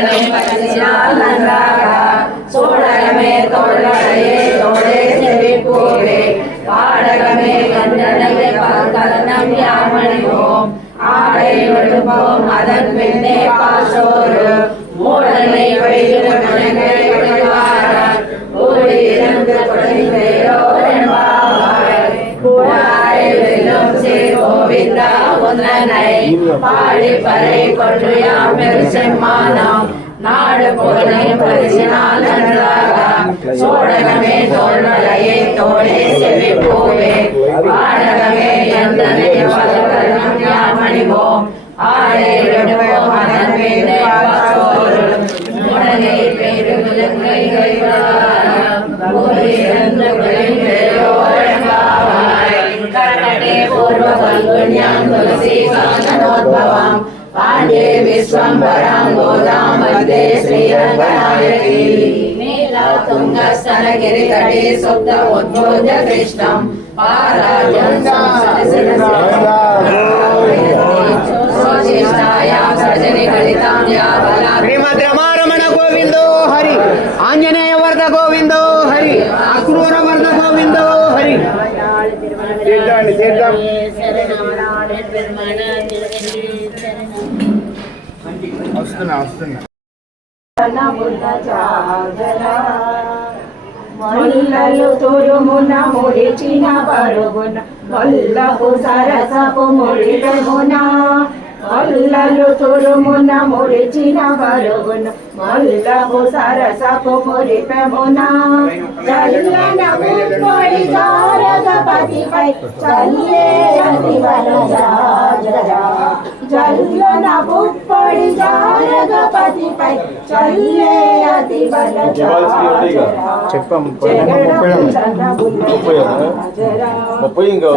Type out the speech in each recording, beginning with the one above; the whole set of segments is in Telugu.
மகனை பற்றினால் நன்றாகா. சோழகமே தோள்களையே தோழே செவிப்போரே. பாடகமே கண்டனமே கர்ணம் யாமணியோம் ஆடை விடுப்போம் அதன் பின்னே பாசோரு மூடனை வைகிற தன்னை பாடி பறை கொண்டு யாமெரு செம்மானாம் நாடு புகழை பரிசினால் நன்றாக. சோழகமே தோல்மலையே தோழே செவி போவே பாடகமே எந்தனை பதவரணம் யாமணிவோம் ஆடை விடுவோம் அதன் மீது பாசோரும் பேரு விலங்கை கைவிடாரம் ஒரு இறந்து పూర్వ ఫల్గుణ్యాం తులసీ కాననోద్భవాం పాండే విశ్వంబరాం గోదాం వందే శ్రీరంగనాయకీ. నీలా తుంగస్తనగిరి తటే సుప్త ఉద్బోధ్య కృష్ణం పారాజం సంశిష్టాయాం సజని కలితాం యా బలా శ్రీమద్ రమారమణ గోవిందో హరి. ఆంజనేయ తీర్థండి తీర్థం వస్తున్నా వస్తున్నా. మల్లలు తురుమున ముడిచిన పరుగున మల్లపు సరసపు ముడిపెమున మల్లలు తురుమున ముడిచిన పరుగున మల్లము సరసపు ముడిపెమున చల్లన పుప్పొడి జారగపతిపై చల్లే అతి వరజాజరా జల్లన పుప్పొడి జారగపతిపై చల్లే చెప్పాం. ముప్పై ముప్పై ఇంకా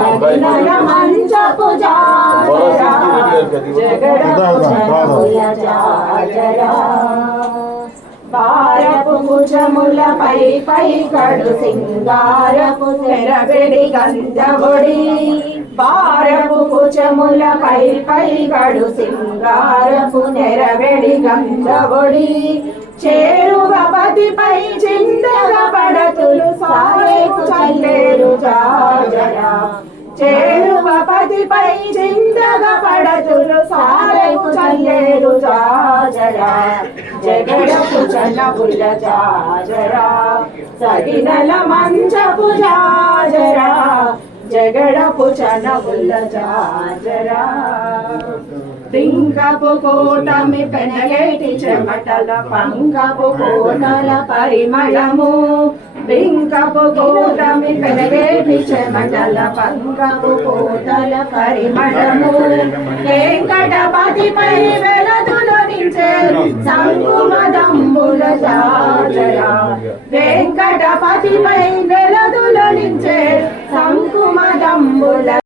భారపు భుజములపై పై కడు సింగారపు తెరబెడి గంధముడి భారపు భుజములపై పై గడు సింగారపు నెరబెడి గంధముడి చేరువ పతిపై చిందగ పడతులు సాయకు చల్లేరు జాజరా చేరువ పతిపై చిందగ పడతులు సాయకు చల్లేరు జాజరా జగడపు చల్లపుల జాజరా సగినల మంచపు జాజరా జగడపు చనబుల్ల జాజరా పింగపు కోటమి పెనగేటి చెమటల పంగపు కోటల పరిమళము. బింకపు కోటమి పెనగేటి చెమటల పంగపు కోటల పరిమళము. వెంకటపతిపై వెలదులు నించే సంకుమదంబుల జాజరా వెంకటపతిపై hablar